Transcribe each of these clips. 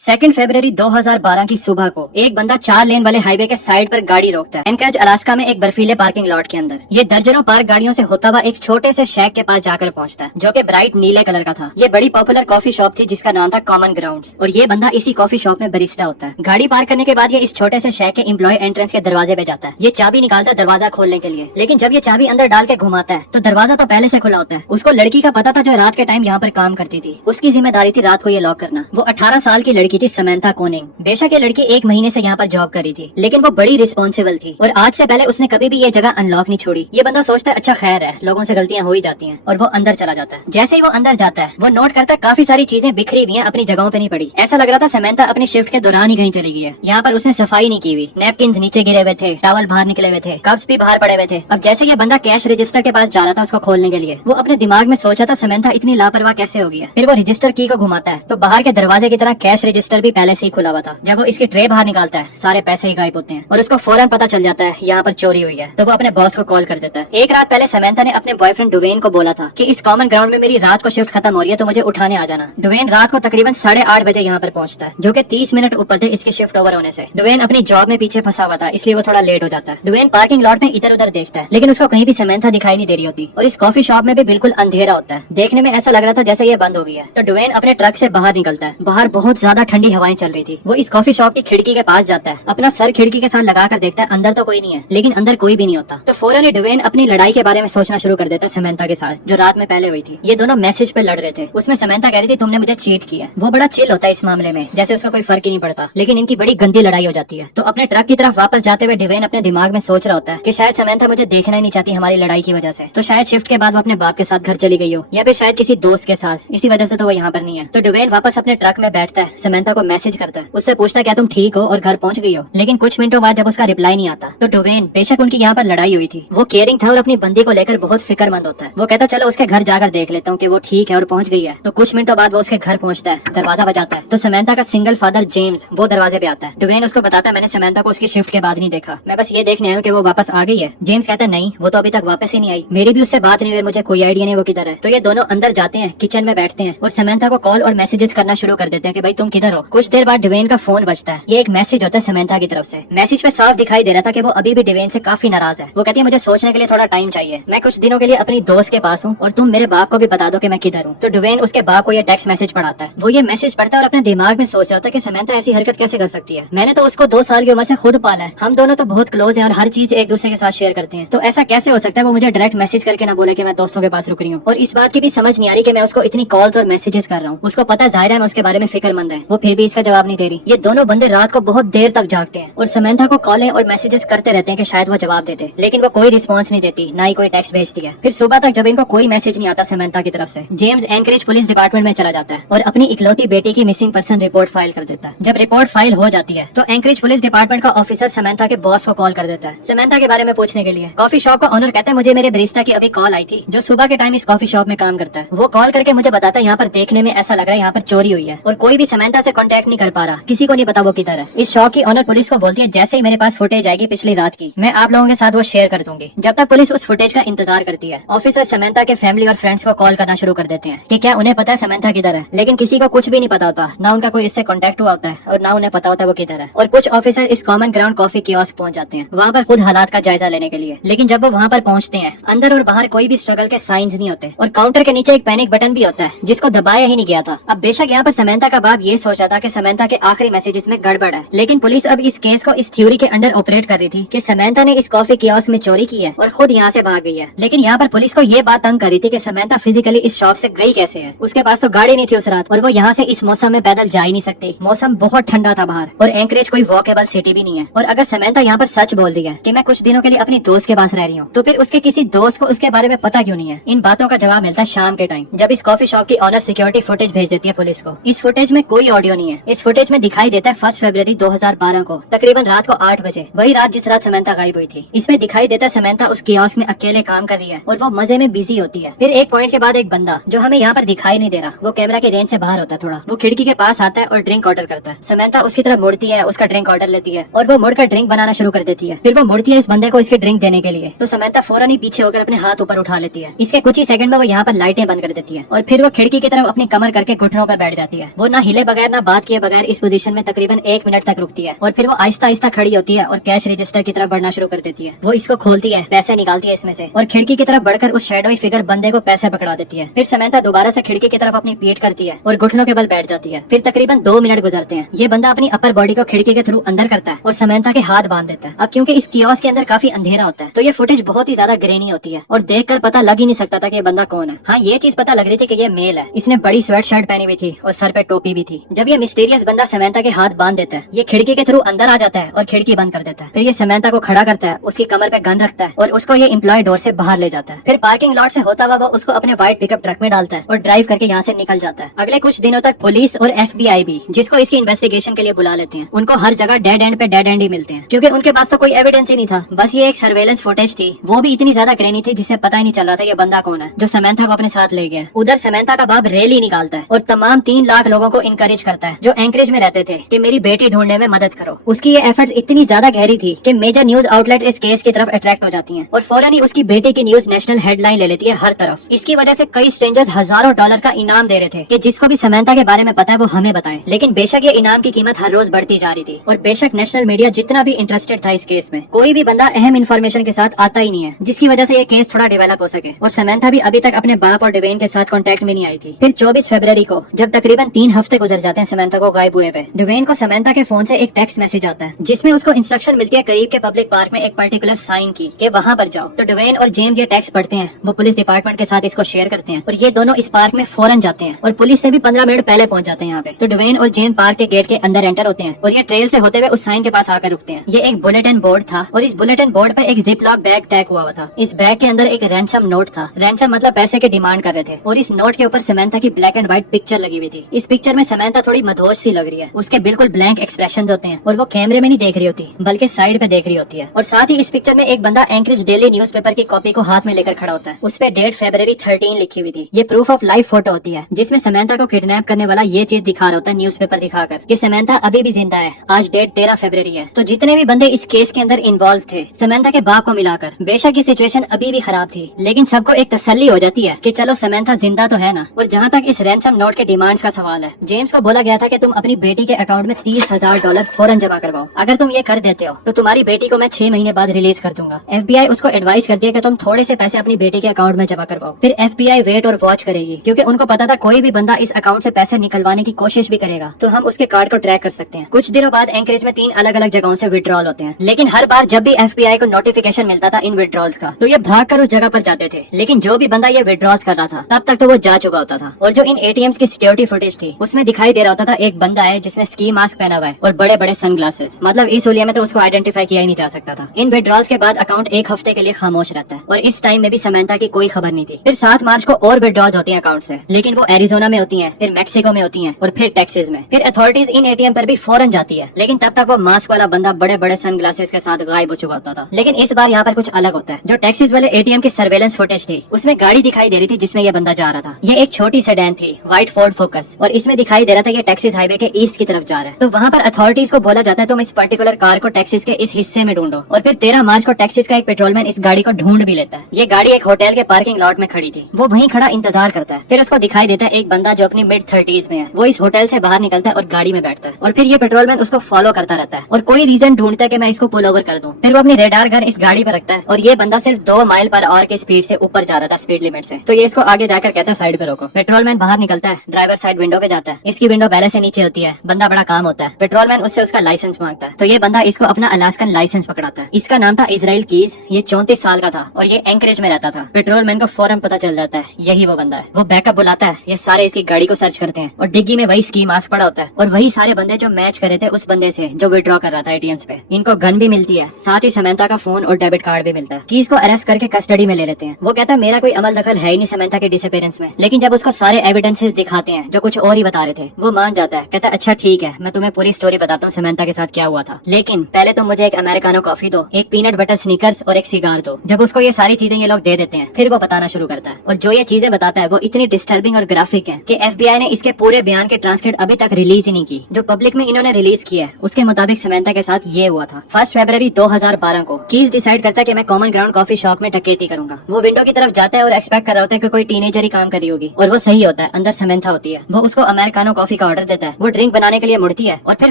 2 फरवरी 2012 की सुबह को एक बंदा 4 लेन वाले हाईवे के साइड पर गाड़ी रोकता है एनकेज अलास्का में एक बर्फीले पार्किंग लॉट के अंदर। ये दर्जनों पार्क गाड़ियों से होता हुआ एक छोटे से शैक के पास जाकर पहुंचता है जो कि ब्राइट नीले कलर का था। ये बड़ी पॉपुलर कॉफी शॉप थी जिसका नाम था कॉमन ग्राउंड्स और ये बंदा इसी कॉफी शॉप में बरिस्टा होता है। गाड़ी पार्क करने के बाद ये इस छोटे से शैक के एम्प्लॉय एंट्रेंस के दरवाजे पे जाता है। ये चाबी निकालता है दरवाजा खोलने के लिए, लेकिन जब ये चाबी अंदर डाल के घुमाता है तो दरवाजा तो पहले से खुला होता है। उसको लड़की का पता था जो रात के टाइम यहाँ पर काम करती थी। उसकी जिम्मेदारी थी रात को ये लॉक करना। वो 18 साल की लड़की थी, समंथा कोनिंग। बेशक ये लड़की 1 महीने से यहाँ पर जॉब कर रही थी, लेकिन वो बड़ी रिस्पॉन्सिबल थी और आज से पहले उसने कभी भी ये जगह अनलॉक नहीं छोड़ी। ये बंदा सोचता है अच्छा खैर है, लोगों से गलतियां हो ही जाती हैं, और वो अंदर चला जाता है। जैसे ही वो अंदर जाता है वो नोट करता है काफी सारी चीजें बिखरी हुई हैं, अपनी जगहों पे नहीं पड़ी। ऐसा लग रहा था समंथा अपनी शिफ्ट के दौरान ही कहीं चली गई है। यहाँ पर उसने सफाई नहीं की हुई, नैपकिन नीचे गिरे हुए थे, टॉवल बाहर निकले हुए थे, कप्स भी बाहर पड़े हुए थे। अब जैसे ये बंदा कैश रजिस्टर के पास जा रहा था उसको खोलने के लिए, वो अपने दिमाग में सोचा था समंथा इतनी लापरवाह कैसे हो गई है। फिर वो रजिस्टर की को घुमाता है तो बाहर के दरवाजे की तरह कैश रजिस्टर भी पहले से ही खुला हुआ था। जब वो इसकी ट्रे बाहर निकालता है सारे पैसे ही गायब होते हैं और उसको फौरन पता चल जाता है यहाँ पर चोरी हुई है। तो वो अपने बॉस को कॉल कर देता है। एक रात पहले समंथा ने अपने बॉयफ्रेंड डुवेन को बोला था कि इस कॉमन ग्राउंड में मेरी रात को शिफ्ट खत्म हो रही है तो मुझे उठाने आ जाना। डुवेन रात को तकरीबन 8:30 बजे यहाँ पर पहुंचता है, जो कि 30 मिनट ऊपर थे इसकी शिफ्ट ओवर होने से। डुवेन अपनी जॉब में पीछे फंसा हुआ था इसलिए वो थोड़ा लेट हो जाता है। डुवेन पार्किंग लॉट में इधर उधर देखता है लेकिन उसको कहीं भी समंथा दिखाई नहीं दे रही होती और इस कॉफी शॉप में भी बिल्कुल अंधेरा होता है। देखने में ऐसा लग रहा था जैसे ये बंद हो गई है। तो डुवेन अपने ट्रक से बाहर निकलता है। बाहर बहुत ज्यादा ठंडी हवाएं चल रही थी। वो इस कॉफी शॉप की खिड़की के पास जाता है, अपना सर खिड़की के साथ लगा कर देखता है अंदर तो कोई नहीं है, लेकिन अंदर कोई भी नहीं होता। तो फौरन ही डुवेन अपनी लड़ाई के बारे में सोचना शुरू कर देता है समंथा के साथ, जो रात में पहले हुई थी। ये दोनों मैसेज पे लड़ रहे थे। उसमें समंथा कह रही थी तुमने मुझे चीट किया। वो बड़ा चिल होता है इस मामले में, जैसे उसका कोई फर्क ही नहीं पड़ता, लेकिन इनकी बड़ी गंदी लड़ाई हो जाती है। तो अपने ट्रक की तरफ वापस जाते हुए डुवेन अपने दिमाग में सोच रहा होता है कि शायद समंथा मुझे देखना ही नहीं चाहती हमारी लड़ाई की वजह से। तो शायद शिफ्ट के बाद वो अपने बाप के साथ घर चली गई हो, या फिर शायद किसी दोस्त के साथ, इसी वजह से तो वो यहाँ पर नहीं है। तो डुवेन वापस अपने ट्रक में बैठता है, समंथा को मैसेज करता है, उससे पूछता है क्या तुम ठीक हो और घर पहुंच गई हो। लेकिन कुछ मिनटों बाद जब उसका रिप्लाई नहीं आता तो डुवेन, बेशक उनकी यहाँ पर लड़ाई हुई थी, वो केयरिंग था और अपनी बंदी को लेकर बहुत फिक्रमंद होता है। वो कहता चलो उसके घर जाकर देख लेता हूँ कि वो ठीक है और पहुंच गई है। तो कुछ मिनटों बाद वो उसके घर पहुंचता है, दरवाजा बजाता है तो समंथा का सिंगल फादर जेम्स वो दरवाजे पे आता है। डुवेन उसको बताता है मैंने समंथा को उसकी शिफ्ट के बाद नहीं देखा, मैं बस ये देखने आया हूँ कि वो वापस आ गई है। जेम्स कहता है नहीं, वो तो अभी तक वापस ही नहीं आई, मेरी भी उससे बात नहीं हुई, मुझे कोई आइडिया नहीं वो किधर है। तो ये दोनों अंदर जाते हैं, किचन में बैठते हैं और समंथा को कॉल और मैसेजेस करना शुरू कर देते हैं कि भाई तुम किधर हो। कुछ देर बाद डुवेन का फोन बजता है। ये एक मैसेज होता है समंथा की तरफ से। मैसेज पे साफ दिखाई दे रहा था कि वो अभी भी डुवेन से काफी नाराज है। वो कहती है मुझे सोचने के लिए थोड़ा टाइम चाहिए, मैं कुछ दिनों के लिए अपनी दोस्त के पास हूँ और तुम मेरे बाप को भी बता दो कि मैं किधर हूँ। तो डुवेन उसके बाप को ये टेक्स्ट मैसेज पढ़ाता है। वो ये मैसेज पढ़ता है और अपने दिमाग में सोच रहा होता है कि समंथा ऐसी हरकत कैसे कर सकती है। मैंने तो उसको 2 साल की उम्र से खुद पाला है, हम दोनों तो बहुत क्लोज हैं और हर चीज एक दूसरे के साथ शेयर करते हैं। तो ऐसा कैसे हो सकता है वो मुझे डायरेक्ट मैसेज करके ना बोले कि मैं दोस्तों के पास रुक रही हूँ। और इस बात की भी समझ नहीं आ रही कि मैं उसको इतनी कॉल्स और मैसेजेस कर रहा हूँ। उसको पता जाहिर है मैं उसके बारे में फिक्रमंद है, वो फिर भी इसका जवाब नहीं दे रही। ये दोनों बंदे रात को बहुत देर तक जागते हैं और समंथा को कॉलें और मैसेजेस करते रहते हैं कि शायद वो जवाब देते, लेकिन वो कोई रिस्पॉन्स नहीं देती, ना ही कोई टेक्स्ट भेजती है। फिर सुबह तक जब इनको कोई मैसेज नहीं आता समंथा की तरफ से, जेम्स एनकरेज पुलिस डिपार्टमेंट में चला जाता है और अपनी इकलौती बेटी की मिसिंग पर्सन रिपोर्ट फाइल कर देता है। जब रिपोर्ट फाइल हो जाती है तो एनकरेज पुलिस डिपार्टमेंट का ऑफिसर समंथा के बॉस को कॉल कर देता है समंथा के बारे में पूछने के लिए। कॉफी शॉप का ओनर कहता है मुझे मेरे बरिस्टा की अभी कॉल आई थी जो सुबह के टाइम इस कॉफी शॉप में काम करता है। वो कॉल करके मुझे बताता है यहाँ पर देखने में ऐसा लग रहा है यहाँ पर चोरी हुई है और कोई भी समंथा से कांटेक्ट नहीं कर पा रहा, किसी को नहीं पता वो किधर है। इस शॉप की ओनर पुलिस को बोलती है जैसे ही मेरे पास फुटेज आएगी पिछली रात की मैं आप लोगों के साथ वो शेयर कर दूंगी। जब तक पुलिस उस फुटेज का इंतजार करती है ऑफिसर समंथा के फैमिली और फ्रेंड्स को कॉल करना शुरू कर देते हैं कि क्या उन्हें पता है समंथा किधर है, लेकिन किसी को कुछ भी नहीं पता होता, ना उनका कोई इससे कांटेक्ट हुआ होता है और ना उन्हें पता होता है वो किधर है। और कुछ ऑफिसर इस कॉमन ग्राउंड कॉफी कियोस्क पहुंच जाते हैं वहाँ पर खुद हालात का जायजा लेने के लिए, लेकिन जब वो वहाँ पर पहुँचते हैं अंदर और बाहर कोई भी स्ट्रगल के साइंस नहीं होते और काउंटर के नीचे एक पैनिक बटन भी होता है जिसको दबाया ही नहीं गया था। अब बेशक यहाँ पर समंथा का बाप ये सोचा था कि समंथा के आखिरी मैसेजेस में गड़बड़ है, लेकिन पुलिस अब इस केस को इस थ्योरी के अंडर ऑपरेट कर रही थी कि समंथा ने इस कॉफी कियोस्क में चोरी की है और खुद यहाँ से भाग गई है। लेकिन यहाँ पर पुलिस को ये बात तंग कर रही थी कि समंथा फिजिकली इस शॉप से गई कैसे है, उसके पास तो गाड़ी नहीं थी उस रात और वो यहाँ से इस मौसम में पैदल जा ही नहीं सकती। मौसम बहुत ठंडा था बाहर और एंकरेज कोई वॉकेबल सिटी भी नहीं है। और अगर समंथा यहाँ पर सच बोल रही है कि मैं कुछ दिनों के लिए अपनी दोस्त के पास रह रही हूँ तो फिर उसके किसी दोस्त को उसके बारे में पता क्यों नहीं है। इन बातों का जवाब मिलता है शाम के टाइम जब इस कॉफी शॉप की ऑनर सिक्योरिटी फुटेज भेज देती है पुलिस को। इस फुटेज में कोई ऑडियो नहीं है। इस फुटेज में दिखाई देता है 1 फरवरी 2012 को तकरीबन रात को 8 बजे, वही रात जिस रात समंथा गायब हुई थी। इसमें दिखाई देता है समंथा उस कियोस्क में अकेले काम कर रही है और वो मजे में बिजी होती है। फिर एक पॉइंट के बाद एक बंदा जो हमें यहाँ पर दिखाई नहीं दे रहा, वो कैमरा की रेंज से बाहर होता है थोड़ा, वो खिड़की के पास आता है और ड्रिंक ऑर्डर करता है। समंथा उसकी तरफ मुड़ती है, उसका ड्रिंक ऑर्डर लेती है और वो मुड़कर ड्रिंक बनाना शुरू कर देती है। फिर वो मुड़ती है इस बंदे को इसके ड्रिंक देने के लिए, तो समंथा फौरन ही पीछे होकर अपने हाथ ऊपर उठा लेती है। इसके कुछ ही सेकंड में वो यहाँ पर लाइटें बंद कर देती है और फिर वो खिड़की की तरफ अपनी कमर करके घुटनों पर बैठ जाती है। वो ना हिले बगैर ना बात किए बगैर इस पोजीशन में तकरीबन 1 मिनट तक रुकती है और फिर वो आहिस्ता आहिस्ता खड़ी होती है और कैश रजिस्टर की तरफ बढ़ना शुरू कर देती है। वो इसको खोलती है, पैसे निकालती है इसमें से और खिड़की की तरफ बढ़कर उस शैडोई फिगर बंदे को पैसे पकड़ा देती है। फिर समंता दोबारा से खिड़की की तरफ अपनी पीठ करती है और घुटनों के बल बैठ जाती है। फिर तकरीबन 2 मिनट गुजरते हैं। ये बंदा अपनी अपर बॉडी को खिड़की के थ्रू अंदर करता है और समंता के हाथ बांध देता है। अब क्योंकि इस कियोस्क के अंदर काफी अंधेरा होता है तो ये फुटेज बहुत ही ज्यादा ग्रेनी होती है और देखकर पता लग ही नहीं सकता था कि ये बंदा कौन है। हाँ, ये चीज पता लग रही थी कि ये मेल है। इसने बड़ी स्वेट शर्ट पहनी हुई थी और सर पे टोपी भी थी। जब ये मिस्टीरियस बंदा समंता के हाथ बांध देता है, ये खिड़की के थ्रू अंदर आ जाता है और खिड़की बंद कर देता है। फिर ये समंता को खड़ा करता है, उसकी कमर पे गन रखता है और उसको ये एम्प्लॉय डोर से बाहर ले जाता है। फिर पार्किंग लॉट से होता हुआ वो उसको अपने व्हाइट पिकअप ट्रक में डालता है और ड्राइव करके यहाँ से निकल जाता है। अगले कुछ दिनों तक पुलिस और FBI भी, जिसको इसकी इन्वेस्टिगेशन के लिए बुला लेते हैं, उनको हर जगह डेड एंड पे डेड एंड ही मिलते हैं क्योंकि उनके पास तो कोई एविडेंस ही नहीं था। बस ये एक सर्वेलेंस फुटेज थी, वो भी इतनी ज्यादा ग्रेनी थी जिससे पता ही नहीं चल रहा था ये बंदा कौन है जो समंता को अपने साथ ले गया। उधर समंता का बाप रैली निकालता है और तमाम 3 लाख लोगों को इनकरेज करता है जो एंकरेज में रहते थे कि मेरी बेटी ढूंढने में मदद करो। उसकी ये एफर्ट्स इतनी ज्यादा गहरी थी कि मेजर न्यूज आउटलेट इस केस की तरफ अट्रैक्ट हो जाती हैं और फौरन ही उसकी बेटी की न्यूज नेशनल हेडलाइन ले लेती है हर तरफ। इसकी वजह से कई स्ट्रेंजर्स हजारों डॉलर का इनाम दे रहे थे कि जिसको भी समंता के बारे में पता है वो हमें बताएं। लेकिन बेशक ये इनाम की कीमत हर रोज बढ़ती जा रही थी और बेशक नेशनल मीडिया जितना भी इंटरेस्टेड था इस केस में, कोई भी बंदा अहम इन्फॉर्मेशन के साथ आता ही नहीं है जिसकी वजह से ये केस थोड़ा डेवलप हो सके। और समंता भी अभी तक अपने बाप और डिवेन के साथ कांटेक्ट में नहीं आई थी। फिर 24 फरवरी को जब तकरीबन 3 हफ्ते गुजर जाते हैं समंता को गायब हुए हुए, डिवेन को समंता के फोन से एक टेक्स्ट मैसेज आता है जिसमें उसको इंस्ट्रक्शन मिलती है करीब के पब्लिक पार्क में एक पर्टिकुलर साइन की कि वहाँ पर जाओ। तो डिवेन और जेम्स ये टेक्स्ट पढ़ते हैं, वो पुलिस डिपार्टमेंट के साथ इसको शेयर करते हैं और ये दोनों इस पार्क में फौरन जाते हैं और पुलिस से भी 15 मिनट पहले पहुंच जाते हैं यहाँ पे। तो डिवेन और जेम्स पार्क के गेट के अंदर एंटर होते हैं और ये ट्रेल से होते हुए उस साइन के पास आकर रुकते हैं। ये एक बुलेटिन बोर्ड था और इस बुलेटिन बोर्ड पर एक जिप लॉक बैग टैग हुआ था। इस बैग के अंदर एक रैंसम नोट था। रैंसम मतलब पैसे की डिमांड कर रहे थे और इस नोट के ऊपर समंता की ब्लैक एंड व्हाइट पिक्चर लगी हुई थी। इस पिक्चर में समंता थोड़ी मदहोश सी लग रही है, उसके बिल्कुल ब्लैंक एक्सप्रेशंस होते हैं और वो कैमरे में नहीं देख रही होती बल्कि साइड पे देख रही होती है। और साथ ही इस पिक्चर में एक बंदा एंकरेज डेली न्यूज़पेपर की कॉपी को हाथ में लेकर खड़ा होता है। उस पे डेट फरवरी 13 लिखी हुई थी। ये प्रूफ ऑफ लाइफ फोटो होती है जिसमें समंता को किडनैप करने वाला ये चीज दिखा रहा होता है न्यूज़पेपर दिखाकर कि समंता अभी भी जिंदा है। आज डेट 13 फरवरी है। तो जितने भी बंदे इस केस के अंदर इन्वॉल्व थे समंता के बाप को मिलाकर, बेशक ये सिचुएशन अभी भी खराब थी लेकिन सबको एक तसल्ली हो जाती है कि चलो समंता जिंदा तो है ना। और जहाँ तक इस रैंसम नोट के डिमांड्स का सवाल है, जेम्स को बोला गया था कि तुम अपनी बेटी के अकाउंट में $30,000 फौरन जमा करवाओ। अगर तुम ये कर देते हो तो तुम्हारी बेटी को मैं 6 महीने बाद रिलीज कर दूंगा। FBI उसको एडवाइस करती है कि तुम थोड़े से पैसे अपनी बेटी के अकाउंट में जमा करवाओ। फिर FBI वेट और वॉच करेगी क्योंकि उनको पता था कोई भी बंदा इस अकाउंट से पैसे निकलवाने की कोशिश भी करेगा तो हम उसके कार्ड को ट्रैक कर सकते हैं। कुछ दिनों बाद एंकरेज में 3 अलग अलग जगहों से विड्रॉल होते हैं लेकिन हर बार जब भी FBI को नोटिफिकेशन मिलता था इन विड्रॉल्स का तो ये भागकर उस जगह पर जाते थे। लेकिन जो भी बंदा ये विड्रॉल्स कर रहा था तब तक तो वो जा चुका होता था। और जो इन ATMs की सिक्योरिटी फुटेज थी उसमें दिखाई दे रहा होता था एक बंदा है जिसने स्की मास्क पहना हुआ है और बड़े बड़े सनग्लासेस, मतलब इस हुलिया में तो उसको आइडेंटिफाई किया ही नहीं जा सकता था। इन विड्रॉल्स के बाद अकाउंट 1 हफ्ते के लिए खामोश रहता है और इस टाइम में भी समंता की कोई खबर नहीं थी। फिर 7 मार्च को और विड्रॉल्स होती हैं अकाउंट से, लेकिन वो एरिजोना में होती हैं, फिर मैक्सिको में होती हैं और फिर टेक्सास में। फिर अथॉरिटीज इन ATM पर भी फौरन जाती है लेकिन तब तक वो मास्क वाला बंदा बड़े बड़े सनग्लासेस के साथ गायब हो चुका होता था। लेकिन इस बार यहाँ पर कुछ अलग होता है। जो टेक्सास वाले ATM की सर्वेलेंस फुटेज थी उसमें गाड़ी दिखाई दे रही थी जिसमें ये बंदा जा रहा था। ये एक छोटी सेडान थी, व्हाइट फोर्ड फोकस, और इसमें दिखाई दे रहा था ये टेक्सास हाईवे के ईस्ट की तरफ जा रहा है। तो वहाँ पर अथॉरिटीज को बोला जाता है तुम इस पर्टिकुलर कार को टेक्सास के इस हिस्से में ढूंढो। और फिर 13 मार्च को टेक्सास का एक पेट्रोलमैन इस गाड़ी को ढूंढ भी लेता है। ये गाड़ी एक होटल के पार्किंग लॉट में खड़ी थी। वो वहीं खड़ा इंतजार करता है। फिर उसको दिखाई देता है एक बंदा जो अपनी मिड 30s में है। वो इस होटल से बाहर निकलता है और गाड़ी में बैठता है और फिर ये पेट्रोलमैन उसको फॉलो करता रहता है और कोई रीजन ढूंढता है कि मैं इसको पुल ओवर कर दूं। फिर वो अपनी रेडार गन इस गाड़ी पर रखता है और ये बंदा सिर्फ 2 माइल पर आवर की स्पीड से ऊपर जा रहा था स्पीड लिमिट से। तो ये इसको आगे जाकर कहता है साइड पे रोको। पेट्रोलमैन बाहर निकलता है, ड्राइवर साइड विंडो पे जाता है। इसकी विंडो पहले से नीचे होती है। बंदा बड़ा काम होता है। पेट्रोलमैन उससे उसका लाइसेंस मांगता है तो ये बंदा इसको अपना अलास्कन लाइसेंस पकड़ाता है। इसका नाम था इजराइल कीज। ये 34 साल का था और ये एंकरेज में रहता था। पेट्रोलमैन को फौरन पता चल जाता है यही वो बंदा है। वो बैकअप बुलाता है, ये सारे इसकी गाड़ी को सर्च करते हैं और डिग्गी में वही स्की मास्क पड़ा होता है और वही सारे बंदे जो मैच कर रहे थे उस बंदे से जो विड्रॉ कर रहा था ATMs पे। इनको गन भी मिलती है, साथ ही समंता का फोन और डेबिट कार्ड भी मिलता है। कीज को अरेस्ट करके कस्टडी में ले लेते हैं। वो कहता है मेरा कोई अमल दखल है ही नहीं समंता के डिसअपीयरेंस में। लेकिन जब उसको सारे एविडेंसेस दिखाते हैं जो कुछ और ही बता रहे थे वो मान जाता है। कहता है अच्छा ठीक है, मैं तुम्हें पूरी स्टोरी बताता हूँ समंता के साथ क्या हुआ था, लेकिन पहले तुम मुझे एक अमेरिकानो कॉफी दो, एक पीनट बटर स्नीकर्स और एक सिगार दो। जब उसको ये सारी चीजें ये लोग दे देते हैं फिर वो बताना शुरू करता है और जो ये चीजें बताता है वो इतनी डिस्टर्बिंग और ग्राफिक है कि FBI ने इसके पूरे बयान के ट्रांसक्रिप्ट अभी तक रिलीज ही नहीं की। जो पब्लिक में इन्होंने रिलीज किया है उसके मुताबिक समंता के साथ ये हुआ था। 1 फरवरी 2012 को कीज डिसाइड करता है कि मैं कॉमन ग्राउंड कॉफी शॉप में डकैती करूंगा। वो विंडो की तरफ जाता है और एक्सपेक्ट कर रहा होता है कि कोई टीनेजर ही काम कर रही होगी और वो सही होता है। अंदर समंता होती है। वो उसको अमेरिकानो कॉफी का ऑर्डर देता है, वो ड्रिंक बनाने के लिए मुड़ती है और फिर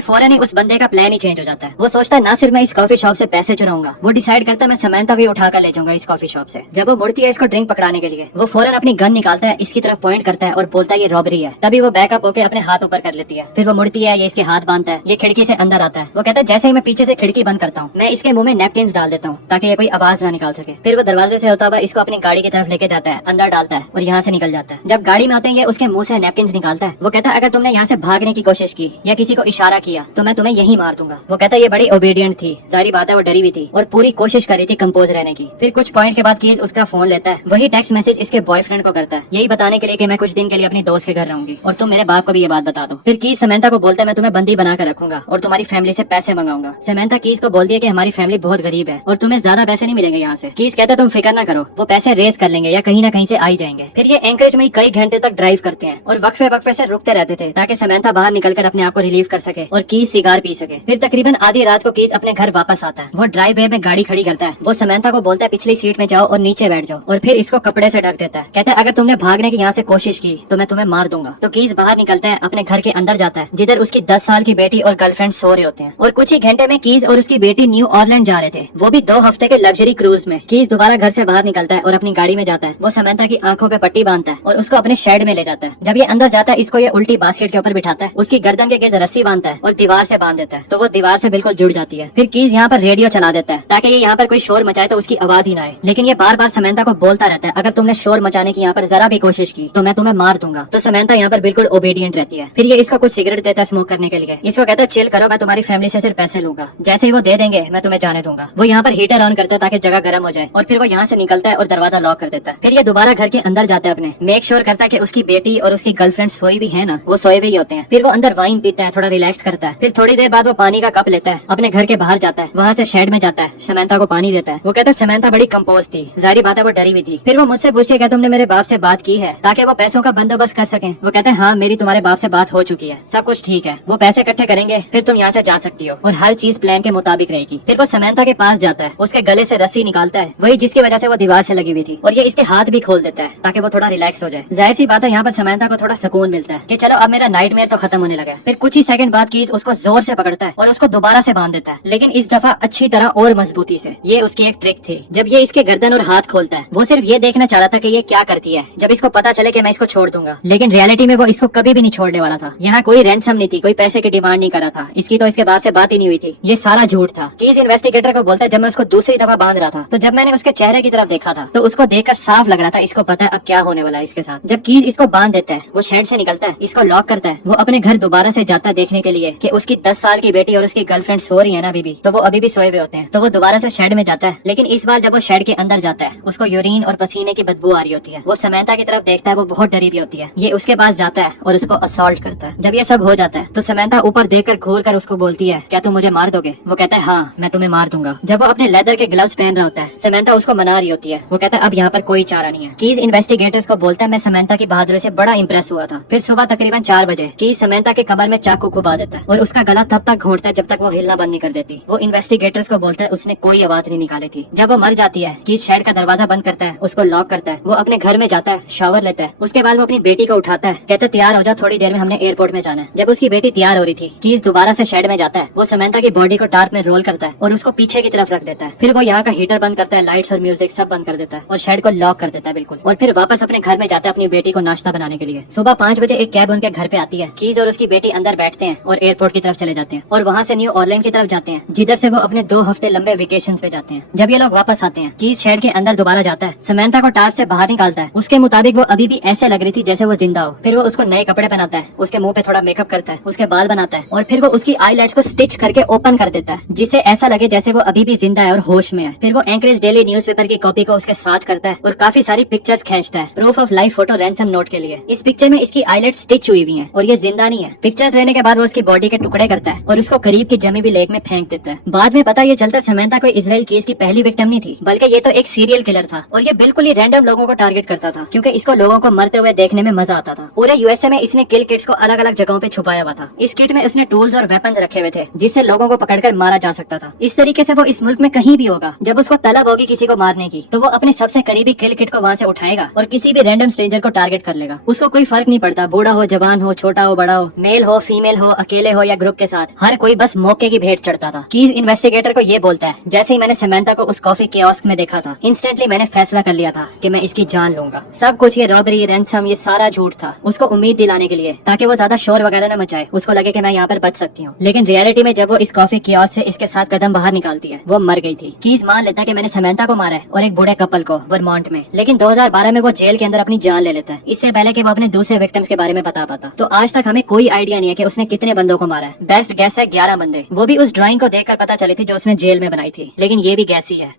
फौरन ही उस बंदे का प्लान ही चेंज हो जाता है। वो सोचता है ना सिर्फ मैं इस कॉफी शॉप से पैसे चुराऊंगा, वो डिसाइड करता है मैं समंथा को उठा कर ले जाऊंगा इस कॉफी शॉप से। जब वो मुड़ती है इसको ड्रिंक पकड़ाने के लिए, वो फौरन अपनी गन निकालता है, इसकी तरफ पॉइंट करता है और बोलता है ये रॉबरी है। तभी वो बैकअप होकर अपने हाथ ऊपर कर लेती है। फिर वो मुड़ती है, ये इसके हाथ बांधता है, ये खिड़की से अंदर आता है। वो कहता है जैसे ही मैं पीछे से खिड़की बंद करता हूँ, मैं इसके मुंह में नैपकिन डाल देता हूँ ताकि ये कोई आवाज ना निकाल सके। फिर वो दरवाजे से होता हुआ इसको अपनी गाड़ी की तरफ लेके जाता है, अंदर डालता है और यहाँ से निकल जाता है। जब गाड़ी में आते हैं ये उसके मुंह से नैपकिन निकालता है। वो कहता है अगर तुमने यहाँ से भागने की कोशिश की या किसी को इशारा किया तो मैं तुम्हें यही मार दूंगा। वो कहता है ये बड़ी ओबीडियंट थी, जारी बात है वो डरी हुई थी और पूरी कोशिश कर रही थी कंपोज रहने की। फिर कुछ पॉइंट के बाद कीज उसका फोन लेता है, वही टेक्स्ट मैसेज इसके बॉयफ्रेंड को करता है, यही बताने के लिए कि मैं कुछ दिन के लिए अपनी दोस्त के घर रहूंगी और तुम मेरे बाप को भी ये बात बता दो। फिर कीज समंथा को बोलता है मैं तुम्हें बंदी बना कर रखूंगा और तुम्हारी फैमिली से पैसे मंगाऊंगा। समंथा कीज को बोलती है कि हमारी फैमिली बहुत गरीब है और तुम्हें ज्यादा पैसे नहीं मिलेंगे यहाँ से। कीज कहता है तुम फिक्र ना करो, वो पैसे रेस कर लेंगे या कहीं ना कहीं से आ ही जाएंगे। फिर ये एंकरेज में कई घंटे तक ड्राइव करते हैं और वक्फे वक्फे से रुकते रहते थे ताकि समंथा बाहर निकलकर अपने आप को रिलीव कर सके और कीज सिगार पी सके। फिर तकरीबन आधी रात को कीज अपने घर वापस आता है। वो ड्राइव वे में गाड़ी खड़ी करता है, वो समंथा को बोलता है पिछली सीट में जाओ और नीचे बैठ जाओ और फिर इसको कपड़े से ढक देता है। कहता है अगर तुमने भागने की यहाँ से कोशिश की तो मैं तुम्हें मार दूंगा। तो कीज बाहर निकलता है, अपने घर के अंदर जाता है जिधर उसकी 10 साल की बेटी और गर्लफ्रेंड सो रहे होते हैं और कुछ ही घंटे में कीज और उसकी बेटी न्यू ऑरलैंड जा रहे थे, वो भी 2 हफ्ते के लग्जरी क्रूज में। कीज दोबारा घर से बाहर निकलता है और अपनी गाड़ी में जाता है। वो समंथा की आंखों पे पट्टी बांधता है और उसको अपने शेड में ले जाता है। जब ये अंदर जाता है इसको ये उल्टी बास्केट के ऊपर बिठाता है, उसकी गर्दन के गिर्द रस्सी बांधता है और दीवार से बांध देता है तो वो दीवार से बिल्कुल जुड़ जाती है। फिर कीज यहाँ पर रेडियो चला देता है ताकि ये यहाँ पर कोई शोर मचाए तो उसकी आवाज ही ना आए, लेकिन ये बार बार समंथा को बोलता रहता है अगर तुमने शोर मचाने की यहाँ पर जरा भी कोशिश की तो मैं तुम्हें मार दूंगा। तो समंथा यहाँ पर बिल्कुल ओबीडियंट रहती है। फिर ये इसको कुछ सिगरेट देता है स्मोक करने के लिए। इसको कहता है चिल करो, मैं तुम्हारी फैमिली से सिर्फ पैसे लूंगा, जैसे ही वो दे देंगे मैं तुम्हें जाने दूंगा। वो यहाँ पर हीटर ऑन करता है ताकि जगह गर्म हो जाए और फिर वो यहाँ से निकलता है और दरवाजा लॉक कर देता है। फिर ये दोबारा घर के अंदर जाता है, अपने मेक श्योर करता है कि उसकी बेटी और उसकी गर्लफ्रेंड सोई भी है ना, वो सोए हुए ही होते हैं। फिर वो अंदर वाइन पीता है, थोड़ा रिलैक्स करता है। फिर थोड़ी देर बाद वो पानी का कप लेता है, अपने घर के बाहर जाता है, वहाँ से शेड में जाता है, समंथा को पानी देता है। वो कहता है समंथा बड़ी कंपोज थी, जारी बात है वो डरी हुई थी। फिर वो मुझसे पूछे क्या तुमने मेरे बाप से बात की है ताकि वो पैसों का बंदोबस्त कर सके। वो कहते हैं हाँ मेरी तुम्हारे बाप से बात हो चुकी है, सब कुछ ठीक है, वो पैसे इकट्ठे करेंगे फिर तुम यहाँ से जा सकती हो और हर चीज प्लान के मुताबिक रहेगी। फिर वो समंथा के पास जाता है, उसके गले से रस्सी निकालता है, वही जिसकी वजह से वो दीवार से लगी हुई थी, और ये इसके हाथ भी खोल देता है ताकि वो थोड़ा रिलैक्स हो जाए। जाहिर सी बात है यहाँ पर समंथा को थोड़ा सुकून मिलता है कि चलो अब मेरा नाइटमेयर तो खत्म होने लगा है। फिर कुछ ही सेकंड बाद कीज उसको जोर से पकड़ता है और उसको दोबारा से बांध देता है, लेकिन इस दफा अच्छी तरह और मजबूती से। ये उसकी एक ट्रिक थी। जब ये इसके गर्दन और हाथ खोलता है वो सिर्फ ये देखना चाह रहा था कि ये क्या करती है। जब इसको पता चले कि मैं इसको छोड़ दूंगा, लेकिन रियलिटी में वो इसको कभी भी नहीं छोड़ने वाला था। यहाँ कोई रैंसम नहीं थी, कोई पैसे की डिमांड नहीं कर रहा था, इसकी तो इसके बाप से बात ही नहीं हुई थी, ये सारा झूठ था। कीज इन्वेस्टिगेटर को बोलता है जब मैं उसको दूसरी दफा बांध रहा था तो जब मैंने उसके चेहरे की तरफ देखा था तो उसको देखकर साफ लग रहा था इसको पता है अब क्या होने वाला है इसके साथ। जब कीज इसको बांध देता है वो शेड से निकलता है, इसको लॉक करता है, वो अपने घर दोबारा से जाता है देखने के लिए कि उसकी 10 साल की बेटी और उसकी गर्लफ्रेंड सो रही है ना अभी भी, तो वो अभी भी सोए हुए होते हैं। तो वो दोबारा से शेड में जाता है, लेकिन इस बार जब वो शेड के अंदर जाता है उसको यूरिन और पसीने की बदबू आ रही होती है। वो समंथा की तरफ देखता है, वो बहुत डरी हुई होती है। ये उसके पास जाता है और उसको असॉल्ट करता है। जब ये सब हो जाता है तो समंथा ऊपर देखकर घूर कर उसको बोलती है क्या तुम मुझे मार दोगे? वो कहता है हाँ मैं तुम्हें मार दूंगा। जब वो अपने लेदर के ग्लव्स पहन रहा होता है समंथा उसको मना रही होती है। वो कहता है अब यहाँ पर कोई चारा नहीं है। कीज इन्वेस्टिगेटर्स को बोलता है मैं समंथा की बहादुरी से बड़ा इंप्रेस हुआ था। फिर सुबह तकरीबन 4 बजे कीज समंथा के कमर में चाकू घुमा देता है और उसका गला तब तक घोंटता है जब तक वो हिलना बंद नहीं कर देती। वो इन्वेस्टिगेटर्स को बोलता है उसने कोई आवाज नहीं निकाली थी। जब वो मर जाती है कीज शेड का दरवाजा बंद करता है, उसको लॉक करता है, वो अपने घर में जाता है, शावर लेता है, उसके बाद वो अपनी बेटी को उठाता है, कहता है तैयार हो जा थोड़ी देर में हमने एयरपोर्ट में जाना है। जब उसकी बेटी तैयार हो रही थी कीज दोबारा से शेड में जाता है, वो समंथा की बॉडी को टार्प में रोल करता है और उसको पीछे की तरफ रख देता है। फिर वो यहाँ का हीटर बंद करता है, लाइट्स और म्यूजिक सब बंद कर देता है और शेड को लॉक कर देता है बिल्कुल, और फिर वापस अपने घर में जाता है अपनी बेटी को नाश्ता बनाने के लिए। सुबह 5 बजे एक कैब उनके घर पे आती है, कीज और उसकी बेटी अंदर बैठते हैं और एयरपोर्ट की तरफ चले जाते हैं और वहाँ से न्यू ऑरलैंड की तरफ जाते हैं जिधर से वो अपने 2 हफ्ते लंबे वेकेशन पे जाते हैं। जब ये लोग वापस आते हैं कीज शेड के अंदर दोबारा जाता है, समंथा को टार्प से बाहर निकालता है, उसके मुताबिक वो अभी भी ऐसे लग रही थी जैसे वो जिंदा हो। फिर वो उसको नए कपड़े पहनाता है, उसके मुंह पे थोड़ा मेकअप करता है, उसके बाल बनाता है और फिर वो उसकी आईलाइट्स को स्टिच करके ओपन कर देता है जिससे ऐसा लगे जैसे वो अभी भी जिंदा है और होश में है। फिर वो एंकरेज डेली न्यूज़पेपर की कॉपी को उसके साथ करता है और काफी सारी पिक्चर्स खींचता है proof of life photo ransom note के लिए। इस पिक्चर में इसकी आईलाइट्स स्टिच हुई हुई है और ये जिंदा नहीं है। पिक्चर्स लेने के बाद वो उसकी बॉडी के टुकड़े करता है और उसको करीब की जमी हुई लेक में फेंक देता है। बाद में पता ये चलता समंथा कोई इजराइल केस की पहली विक्टिम नहीं थी, बल्कि ये तो एक सीरियल किलर था और ये बिल्कुल ही रैंडम लोगों को टारगेट करता था क्योंकि इसको लोगों को मरते हुए देखने में मजा आता था। पूरे यूएसए में इसने किल किट्स को अलग अलग जगहों पे छुपाया हुआ था। इस किट में उसने टूल्स और वेपन्स रखे हुए थे जिससे लोगों को पकड़कर मारा जा सकता था। इस तरीके से वो इस मुल्क में कहीं भी होगा, जब उसको तलब होगी किसी को मारने की तो वो अपने सबसे करीबी किल किट को वहाँ से उठाएगा और किसी भी रैंडम स्ट्रेंजर को टारगेट कर लेगा। उसको कोई फर्क नहीं पड़ता, बूढ़ा हो जवान हो, छोटा हो, बड़ा हो, मेल हो, फीमेल हो, अकेले हो या ग्रुप के साथ, हर कोई बस मौके की भेंट चढ़ता था। कीज इन्वेस्टिगेटर को ये बोलता है, जैसे ही मैंने समंथा को उस कॉफी कियोस्क में देखा था, इंस्टेंटली मैंने फैसला कर लिया था कि मैं इसकी जान लूंगा। सब कुछ ये रॉबरी, रैंसम, ये सारा झूठ था, उसको उम्मीद दिलाने के लिए, ताकि वो ज्यादा शोर वगैरह न मचाए, उसको लगे कि मैं यहाँ पर बच सकती हूँ। लेकिन रियलिटी में जब वो इस कॉफी कियोस्क से इसके साथ कदम बाहर निकालती है, वो मर गई थी। कीज मान लेता है कि मैंने समंथा को मारा है और एक बूढ़े कपल को वर्मोंट में, लेकिन 2012 में वो जेल के अंदर अपनी जान ले लेता है, इससे पहले कि वो अपने दूसरे विक्टिम्स के बारे में बता पाता। तो आज तक हमें कोई आइडिया नहीं है कि उसने कितने बंदों को मारा है। बेस्ट गैस है 11 बंदे, वो भी उस ड्राइंग को देखकर पता चली थी जो उसने जेल में बनाई थी, लेकिन ये भी गैस ही है।